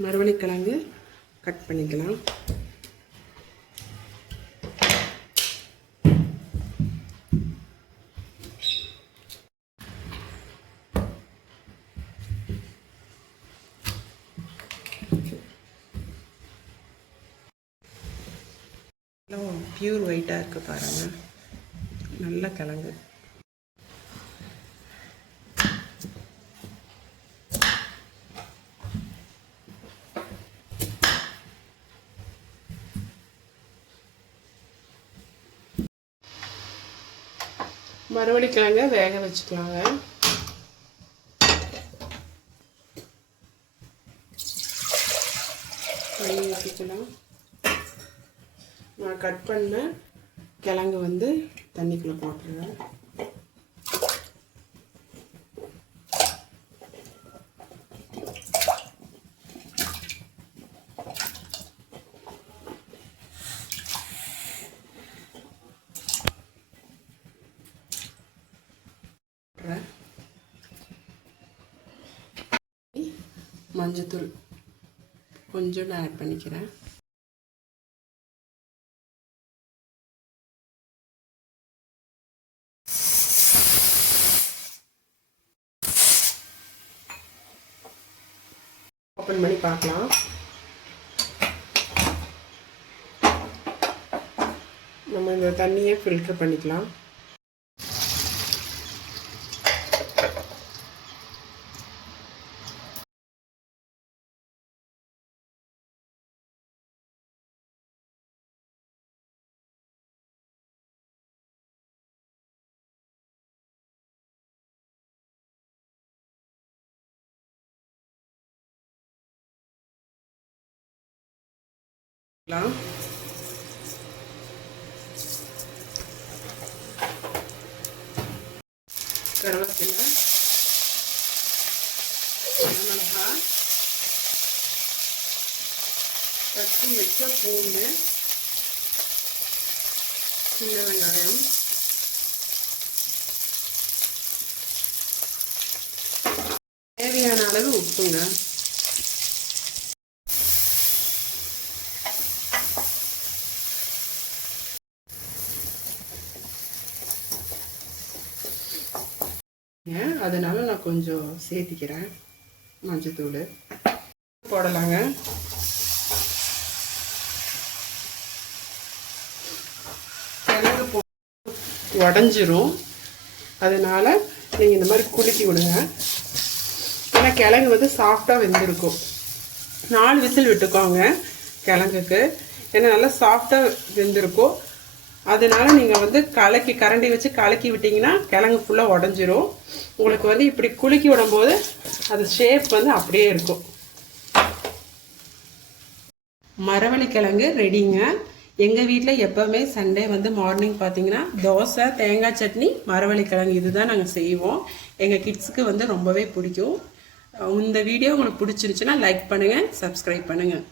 மரவள்ளிக்கிழங்கு cut பண்ணிக்கலாம். Pure ஒயிட்டாக இருக்குது பாருங்கள், நல்ல கிழங்கு. மரவள்ளிக்கிழங்க வேக வச்சுக்கலாங்க. தண்ணி ஊற்றிக்கலாம். நான் கட் பண்ண கிழங்கு வந்து தண்ணிக்குள்ளே போட்டுருவேன். மஞ்சத்தூள் கொஞ்சம் நான் ஆட் பண்ணிக்கிறேன். ஓப்பன் பண்ணி பார்க்கலாம். நம்ம இந்த தண்ணியை ஃபில்டர் பண்ணிக்கலாம். கருவேப்பிலை, மிளகாய், தட்டி வச்ச பூண்டு, சின்ன வெங்காயம், தேவையான அளவு உப்புங்க. அதனால நான் கொஞ்சம் சேர்த்திக்கிறேன். மஞ்சத்தூள் போடலாங்க. கிழங்கு உடஞ்சிரும், அதனால நீங்கள் இந்த மாதிரி குலுக்கி விடுங்க. ஏன்னா கிழங்கு வந்து சாஃப்டாக வெந்திருக்கும். 4 விசில் விட்டுக்கோங்க கிழங்குக்கு, ஏன்னா நல்லா சாஃப்டாக வெந்திருக்கும். அதனால நீங்கள் வந்து கரண்டி வச்சு கலக்கி விட்டிங்கன்னா கிழங்கு ஃபுல்லாக உடஞ்சிரும். உங்களுக்கு வந்து இப்படி குலுக்கி விடும்போது அது ஷேப் வந்து அப்படியே இருக்கும். மரவள்ளிக்கிழங்கு ரெடிங்க. எங்கள் வீட்டில் எப்போவுமே சண்டே வந்து மார்னிங் பார்த்தீங்கன்னா தோசை, தேங்காய் சட்னி, மரவள்ளிக்கிழங்கு இதுதான் நாங்கள் செய்வோம். எங்கள் கிட்ஸுக்கு வந்து ரொம்பவே பிடிக்கும். இந்த வீடியோ உங்களுக்கு பிடிச்சிருச்சுன்னா லைக் பண்ணுங்கள், சப்ஸ்கிரைப் பண்ணுங்கள்.